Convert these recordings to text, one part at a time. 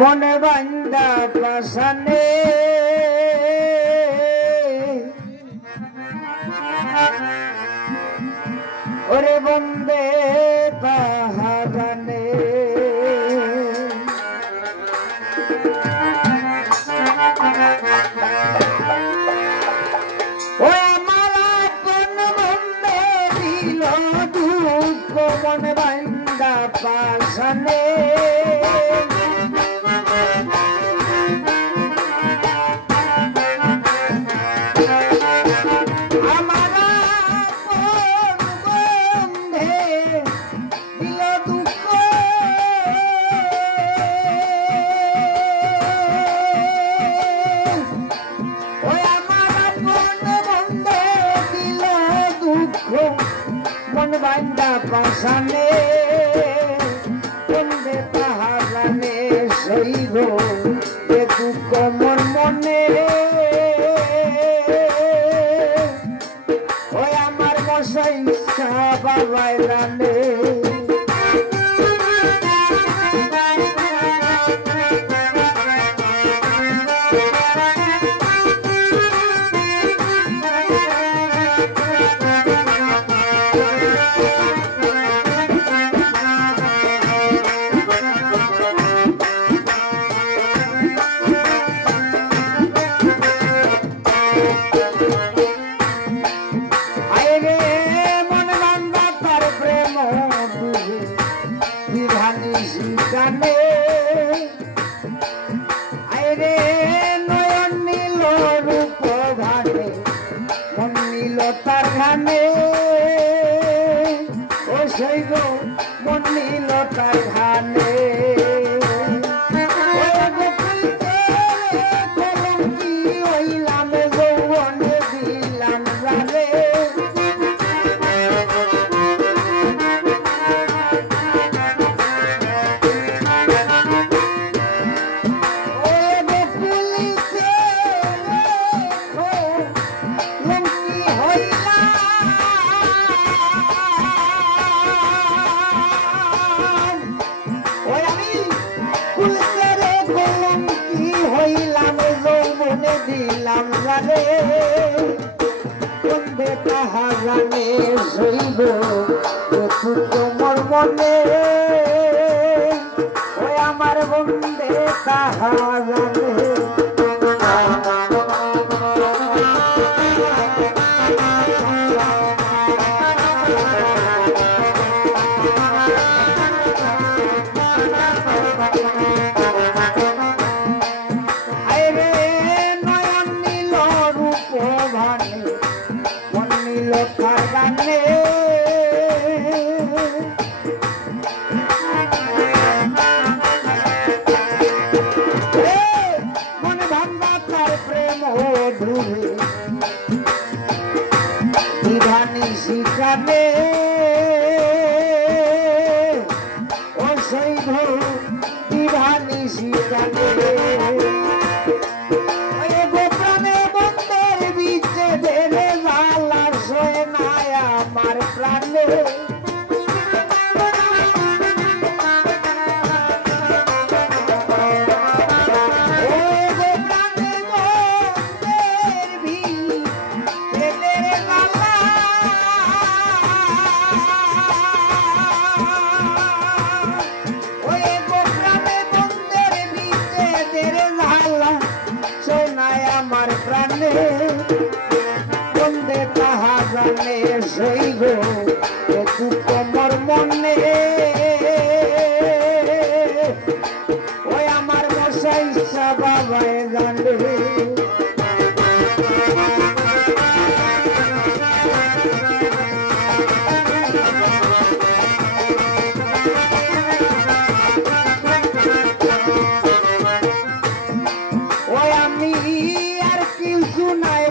মনে বান্দা পাশানে ওরে বন্দে পাহাড়ানে ও আমার কোন বন্দে দিল দুঃখ মনে বান্দা পাশানে मन बांधा पासाने बंदे पाहाड़ाने सही गो ये दुख मन मने ओए आमार मशाई बाबाई राने আরে নয়ন নীল রূপ ঘাটে মন নীল তার ঘানে ও সেই গো মন নীল তার ঘানে দিলাম জানে বন্দে পাহাড়ানে সইব একটু তোমার মনে ওই আমার বন্দে পাহাড়ানে শিকানে ও সেই দিবানি শিকানে গোপ্রাণে বন্দের বিচে ধরে জালার সয়ে নাই আমার প্রাণে আমার প্রাণে বন্দে পাহাড়ানে সইব একটু কমর মনে ওই আমার মশাই বাবাই জানবে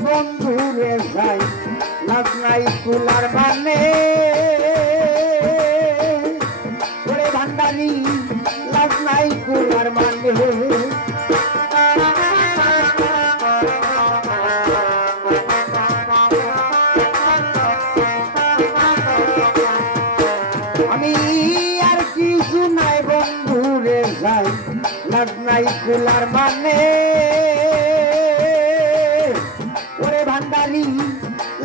বন্ধুরে যাই লাভ নাই কুলার মানে ওরে ভান্ডারি লাভ নাই কুলার মানে আমি আর কিছু নাই বন্ধুরে যাই লাভ নাই নাই কুলার মানে ওরে ভান্ডারি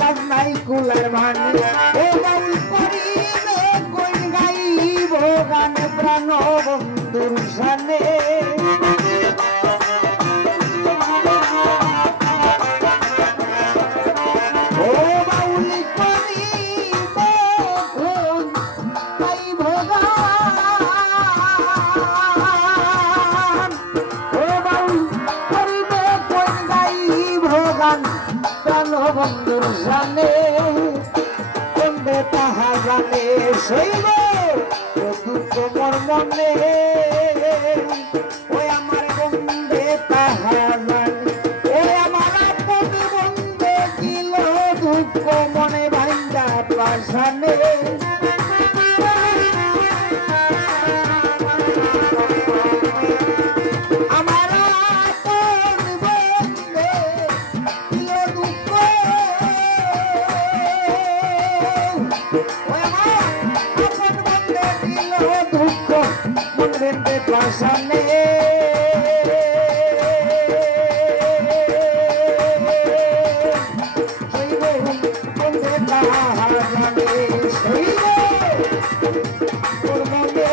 লাভ নাই কুলার মানে ও বাউল করিবে কোন গাইব গান প্রাণ বন্ধুর সানে বন্ধুর জানে বন্ধে তাহা জানে শৈব দুঃখ মোর মনে ওই আমার বন্ধে তাহা জানে ওই আমার আপন বন্ধে দিল দুঃখ মনে ভাঙ্গা পাশানে পাশানে শৈব বন্ধে তাহা জানে শৈব তোর মনে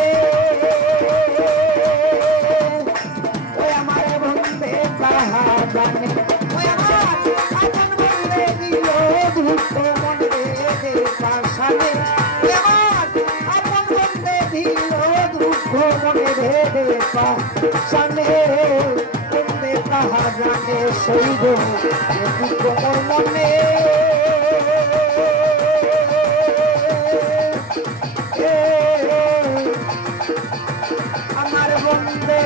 ওই আমার বন্ধে তাহা জানে ওই আমার আপন বন্ধে দিল দুঃখ মনে দে পাশানে ওই আমার আপন বন্ধে দিল দুঃখ মনে ভেদে পাশানে বন্ধে তাহা জানে শৈব দুঃখ মোর মনে আমার বন্ধে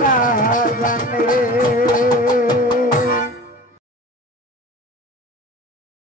তাহা জানে